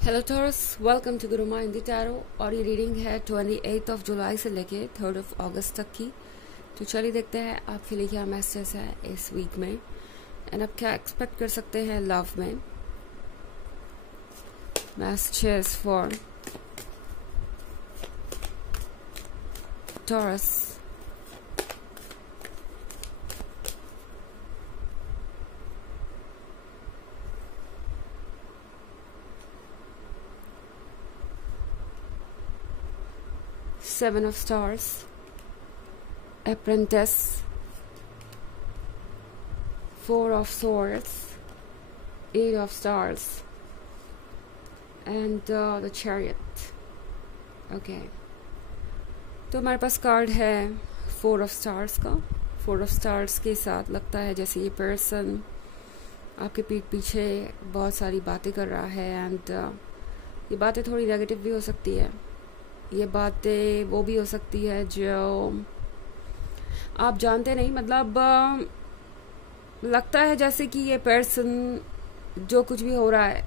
Hello taurus, welcome to Guru माइंडी tarot. और ये reading है 28 जुलाई से लेके 3 अगस्त तक की। तो चलिए देखते हैं आपके लिए क्या मैसेज है इस वीक में एंड आप क्या एक्सपेक्ट कर सकते हैं लव में। Messages for taurus. Seven of Stars, Apprentice, Four of Swords, Eight of Stars, and the Chariot. Okay. तो हमारे पास कार्ड है Four of Stars का। Four of Stars के साथ लगता है जैसे ये पर्सन आपके पीठ पीछे बहुत सारी बातें कर रहा है एंड ये बातें थोड़ी नेगेटिव भी हो सकती है। ये बातें वो भी हो सकती है जो आप जानते नहीं, मतलब लगता है जैसे कि ये पर्सन जो कुछ भी हो रहा है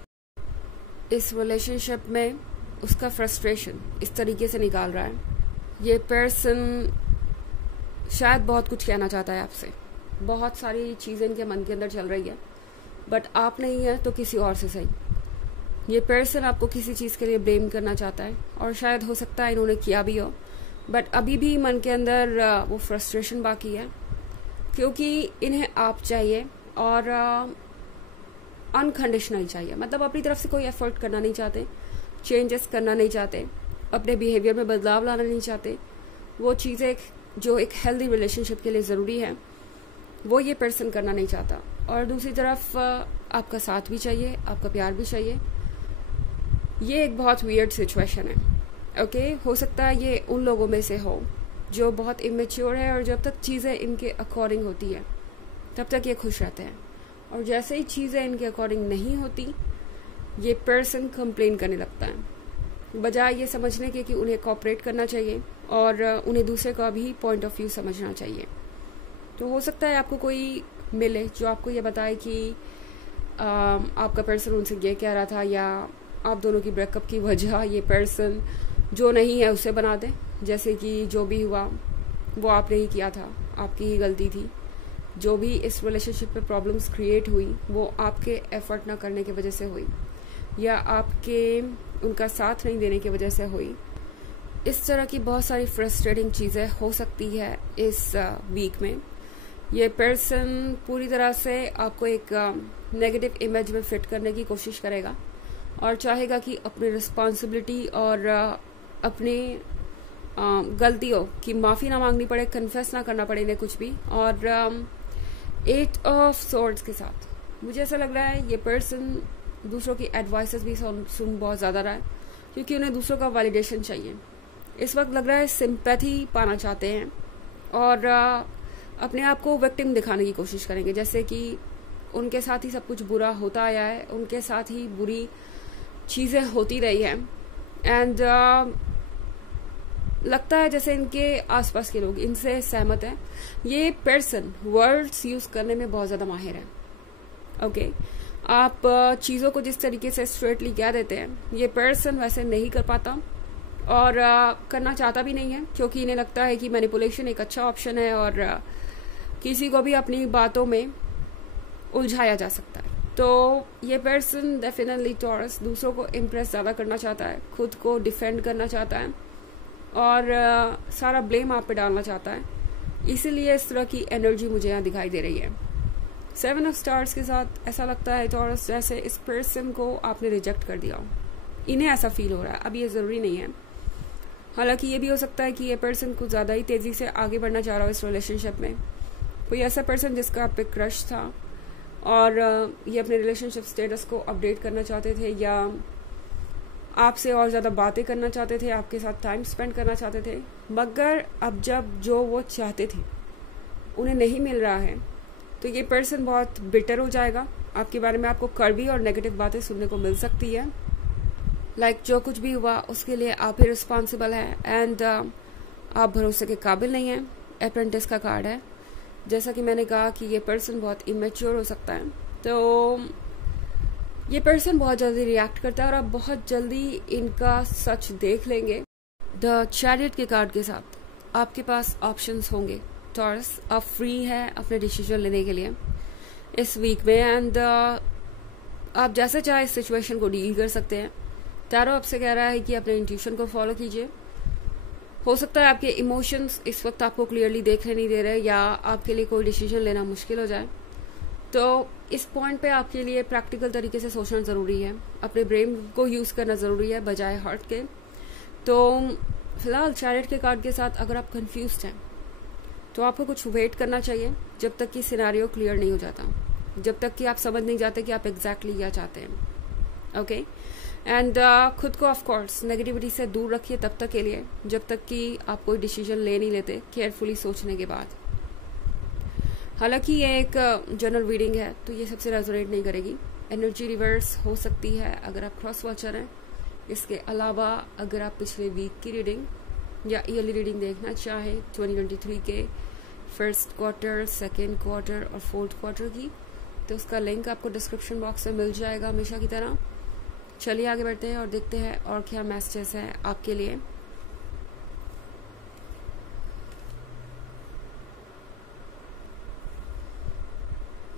इस रिलेशनशिप में उसका फ्रस्ट्रेशन इस तरीके से निकाल रहा है। ये पर्सन शायद बहुत कुछ कहना चाहता है आपसे, बहुत सारी चीज़ें इनके मन के अंदर चल रही है, बट आप नहीं है तो किसी और से सही। ये पर्सन आपको किसी चीज़ के लिए ब्लेम करना चाहता है और शायद हो सकता है इन्होंने किया भी हो, बट अभी भी मन के अंदर वो फ्रस्ट्रेशन बाकी है क्योंकि इन्हें आप चाहिए और अनकंडीशनल चाहिए। मतलब अपनी तरफ से कोई एफर्ट करना नहीं चाहते, चेंजेस करना नहीं चाहते, अपने बिहेवियर में बदलाव लाना नहीं चाहते। वो चीज़ें जो एक हेल्दी रिलेशनशिप के लिए ज़रूरी है वो ये पर्सन करना नहीं चाहता। और दूसरी तरफ आपका साथ भी चाहिए, आपका प्यार भी चाहिए। ये एक बहुत वियर्ड सिचुएशन है। ओके, हो सकता है ये उन लोगों में से हो जो बहुत इमेच्योर है और जब तक चीज़ें इनके अकॉर्डिंग होती है तब तक ये खुश रहते हैं, और जैसे ही चीज़ें इनके अकॉर्डिंग नहीं होती ये पर्सन कंप्लेन करने लगता है, बजाय ये समझने के कि उन्हें कोऑपरेट करना चाहिए और उन्हें दूसरे का भी पॉइंट ऑफ व्यू समझना चाहिए। तो हो सकता है आपको कोई मिले जो आपको ये बताए कि आपका पर्सन उनसे ये कह रहा था, या आप दोनों की ब्रेकअप की वजह ये पर्सन जो नहीं है उसे बना दे, जैसे कि जो भी हुआ वो आपने ही किया था, आपकी ही गलती थी। जो भी इस रिलेशनशिप पे प्रॉब्लम्स क्रिएट हुई वो आपके एफर्ट ना करने की वजह से हुई या आपके उनका साथ नहीं देने की वजह से हुई। इस तरह की बहुत सारी फ्रस्ट्रेटिंग चीज़ें हो सकती है इस वीक में। ये पर्सन पूरी तरह से आपको एक नेगेटिव इमेज में फिट करने की कोशिश करेगा और चाहेगा कि अपनी रिस्पॉन्सिबिलिटी और अपनी गलतियों की माफ़ी ना मांगनी पड़े, कन्फेस ना करना पड़े इन्हें कुछ भी। और 8 ऑफ सोर्ड्स के साथ मुझे ऐसा लग रहा है ये पर्सन दूसरों की एडवाइसेस भी सुन बहुत ज़्यादा रहा है क्योंकि उन्हें दूसरों का वैलिडेशन चाहिए। इस वक्त लग रहा है सिंपैथी पाना चाहते हैं और अपने आप को विक्टिम दिखाने की कोशिश करेंगे, जैसे कि उनके साथ ही सब कुछ बुरा होता आया है, उनके साथ ही बुरी चीज़ें होती रही हैं एंड लगता है जैसे इनके आसपास के लोग इनसे सहमत हैं। ये पर्सन वर्ड्स यूज़ करने में बहुत ज़्यादा माहिर है। ओके, आप चीज़ों को जिस तरीके से स्ट्रेटली कह देते हैं ये पर्सन वैसे नहीं कर पाता और करना चाहता भी नहीं है क्योंकि इन्हें लगता है कि मैनिपुलेशन एक अच्छा ऑप्शन है और किसी को भी अपनी बातों में उलझाया जा सकता है। तो ये पर्सन डेफिनेटली टॉरस दूसरों को इम्प्रेस ज़्यादा करना चाहता है, खुद को डिफेंड करना चाहता है और सारा ब्लेम आप पे डालना चाहता है, इसीलिए इस तरह की एनर्जी मुझे यहाँ दिखाई दे रही है। 7 ऑफ स्टार्स के साथ ऐसा लगता है टॉरस जैसे इस पर्सन को आपने रिजेक्ट कर दिया हो, इन्हें ऐसा फील हो रहा है। अब ये ज़रूरी नहीं है, हालांकि ये भी हो सकता है कि ये पर्सन कुछ ज़्यादा ही तेज़ी से आगे बढ़ना चाह रहा हो इस रिलेशनशिप में। कोई ऐसा पर्सन जिसका आप पे क्रश था और ये अपने रिलेशनशिप स्टेटस को अपडेट करना चाहते थे या आपसे और ज़्यादा बातें करना चाहते थे, आपके साथ टाइम स्पेंड करना चाहते थे, मगर अब जब जो वो चाहते थे उन्हें नहीं मिल रहा है तो ये पर्सन बहुत बिटर हो जाएगा आपके बारे में। आपको कड़वी और नेगेटिव बातें सुनने को मिल सकती है, लाइक जो कुछ भी हुआ उसके लिए आप ही रिस्पॉन्सिबल हैं एंड आप भरोसे के काबिल नहीं हैं। अप्रेंटिस का कार्ड है। जैसा कि मैंने कहा कि ये पर्सन बहुत इमेच्योर हो सकता है, तो ये पर्सन बहुत जल्दी रिएक्ट करता है और आप बहुत जल्दी इनका सच देख लेंगे। द चैरियट के कार्ड के साथ आपके पास ऑप्शंस होंगे टॉरस, आप फ्री हैं अपने डिसीजन लेने के लिए इस वीक में, एंड आप जैसे चाहे इस सिचुएशन को डील कर सकते हैं। टैरो आपसे कह रहा है कि अपने इंट्यूशन को फॉलो कीजिए। हो सकता है आपके इमोशंस इस वक्त आपको क्लियरली देखने नहीं दे रहे या आपके लिए कोई डिसीजन लेना मुश्किल हो जाए, तो इस पॉइंट पे आपके लिए प्रैक्टिकल तरीके से सोचना ज़रूरी है, अपने ब्रेन को यूज़ करना ज़रूरी है बजाय हार्ट के। तो फिलहाल चैरियट के कार्ड के साथ अगर आप कंफ्यूज्ड हैं तो आपको कुछ वेट करना चाहिए जब तक कि सिनेरियो क्लियर नहीं हो जाता, जब तक कि आप समझ नहीं जाते कि आप एग्जैक्टली क्या चाहते हैं। ओके, एंड खुद को ऑफ कोर्स नेगेटिविटी से दूर रखिए तब तक के लिए जब तक कि आप कोई डिसीजन ले नहीं लेते केयरफुली सोचने के बाद। हालांकि ये एक जनरल रीडिंग है तो ये सबसे रेजोनेट नहीं करेगी, एनर्जी रिवर्स हो सकती है अगर आप क्रॉस वॉचर हैं। इसके अलावा अगर आप पिछले वीक की रीडिंग या ईयरली रीडिंग देखना चाहें 2023 के फर्स्ट क्वार्टर, सेकेंड क्वार्टर और फोर्थ क्वार्टर की, तो उसका लिंक आपको डिस्क्रिप्शन बॉक्स में मिल जाएगा हमेशा की तरह। चलिए आगे बढ़ते हैं और देखते हैं और क्या मैसेजेस हैं आपके लिए।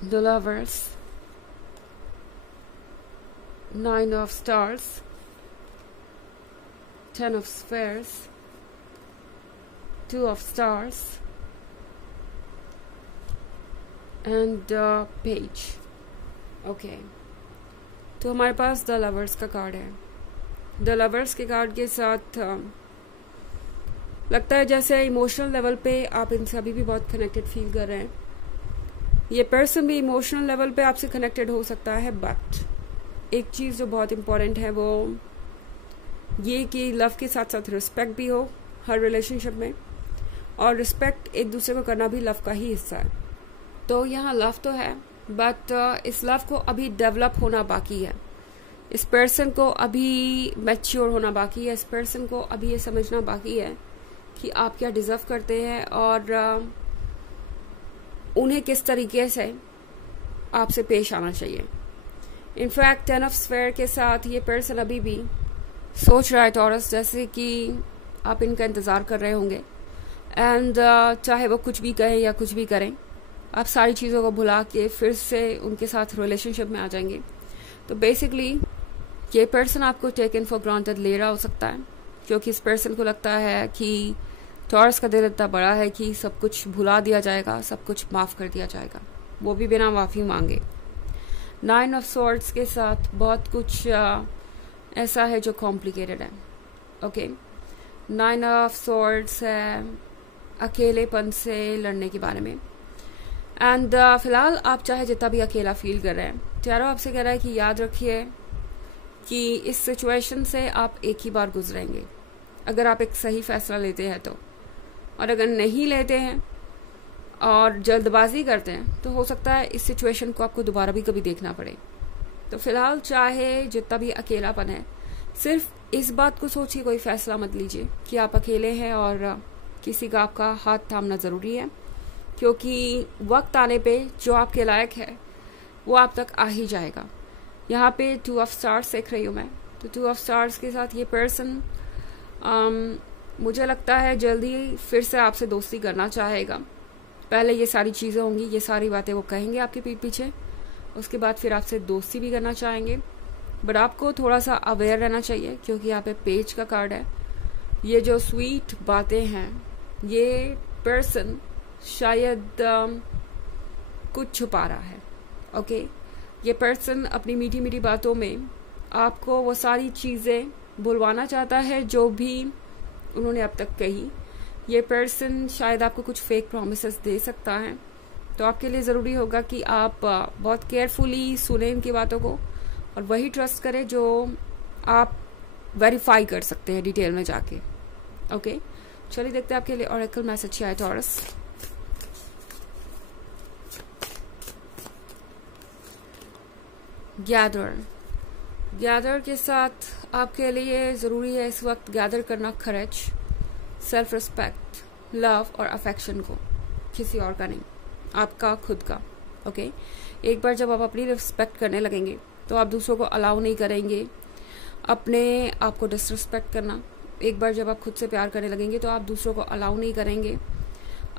The Lovers, Nine of Stars, Ten of Spheres, Two of Stars, and Page. Okay. तो हमारे पास द लवर्स का कार्ड है। द लवर्स के कार्ड के साथ लगता है जैसे इमोशनल लेवल पे आप इनसे अभी भी बहुत कनेक्टेड फील कर रहे हैं। ये पर्सन भी इमोशनल लेवल पे आपसे कनेक्टेड हो सकता है, बट एक चीज़ जो बहुत इम्पोर्टेंट है वो ये कि लव के साथ साथ रिस्पेक्ट भी हो हर रिलेशनशिप में, और रिस्पेक्ट एक दूसरे को करना भी लव का ही हिस्सा है। तो यहाँ लव तो है बट इस लव को अभी डेवलप होना बाकी है, इस पर्सन को अभी मैच्योर होना बाकी है, इस पर्सन को अभी ये समझना बाकी है कि आप क्या डिजर्व करते हैं और उन्हें किस तरीके से आपसे पेश आना चाहिए। इनफैक्ट 10 ऑफ स्फेयर के साथ ये पर्सन अभी भी सोच रहा है टॉरस जैसे कि आप इनका इंतज़ार कर रहे होंगे, एंड चाहे वो कुछ भी कहें या कुछ भी करें आप सारी चीज़ों को भुला के फिर से उनके साथ रिलेशनशिप में आ जाएंगे। तो बेसिकली ये पर्सन आपको टेकन फॉर ग्रांटेड ले रहा हो सकता है, क्योंकि इस पर्सन को लगता है कि टॉरस का दिल इतना बड़ा है कि सब कुछ भुला दिया जाएगा, सब कुछ माफ़ कर दिया जाएगा, वो भी बिना माफ़ी मांगे। 9 ऑफ स्वॉर्ड्स के साथ बहुत कुछ ऐसा है जो कॉम्प्लिकेटेड है। ओके, 9 ऑफ स्वॉर्ड्स है अकेलेपन से लड़ने के बारे में, एंड फिलहाल आप चाहे जितना भी अकेला फील कर रहे हैं, टैरो आपसे कह रहा है कि याद रखिए कि इस सिचुएशन से आप एक ही बार गुजरेंगे अगर आप एक सही फैसला लेते हैं तो, और अगर नहीं लेते हैं और जल्दबाजी करते हैं तो हो सकता है इस सिचुएशन को आपको दोबारा भी कभी देखना पड़े। तो फिलहाल चाहे जितना भी अकेलापन है, सिर्फ इस बात को सोचिए, कोई फैसला मत लीजिए कि आप अकेले हैं और किसी का आपका हाथ थामना ज़रूरी है, क्योंकि वक्त आने पे जो आपके लायक है वो आप तक आ ही जाएगा। यहाँ पे 2 ऑफ स्टार्स देख रही हूँ मैं, तो 2 ऑफ स्टार्स के साथ ये पर्सन मुझे लगता है जल्दी फिर से आपसे दोस्ती करना चाहेगा। पहले ये सारी चीज़ें होंगी, ये सारी बातें वो कहेंगे आपके पीठ पीछे, उसके बाद फिर आपसे दोस्ती भी करना चाहेंगे, बट आपको थोड़ा सा अवेयर रहना चाहिए क्योंकि यहाँ पे पेज का कार्ड है। ये जो स्वीट बातें हैं, ये पर्सन शायद कुछ छुपा रहा है। ओके, ये पर्सन अपनी मीठी मीठी बातों में आपको वो सारी चीज़ें भुलवाना चाहता है जो भी उन्होंने अब तक कही। ये पर्सन शायद आपको कुछ फेक प्रॉमिसेस दे सकता है, तो आपके लिए ज़रूरी होगा कि आप बहुत केयरफुली सुने इनकी बातों को और वही ट्रस्ट करें जो आप वेरीफाई कर सकते हैं डिटेल में जाके। ओके, चलिए देखते हैं आपके लिए ऑरेकल मैसेज क्या है टॉरस। गैदर के साथ आपके लिए ज़रूरी है इस वक्त गैदर करना करेज, सेल्फ रिस्पेक्ट, लव और अफेक्शन को, किसी और का नहीं, आपका खुद का। ओके, एक बार जब आप अपनी रिस्पेक्ट करने लगेंगे तो आप दूसरों को अलाउ नहीं करेंगे अपने आप को डिसरिस्पेक्ट करना। एक बार जब आप खुद से प्यार करने लगेंगे तो आप दूसरों को अलाउ नहीं करेंगे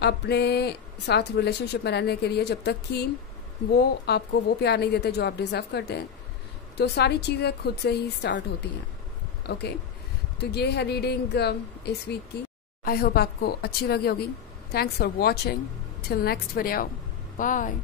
अपने साथ रिलेशनशिप में रहने के लिए जब तक कि वो आपको वो प्यार नहीं देते जो आप डिजर्व करते हैं। तो सारी चीज़ें खुद से ही स्टार्ट होती हैं। ओके, तो ये है रीडिंग इस वीक की। आई होप आपको अच्छी लगी होगी। Thanks for watching. Till next video, bye.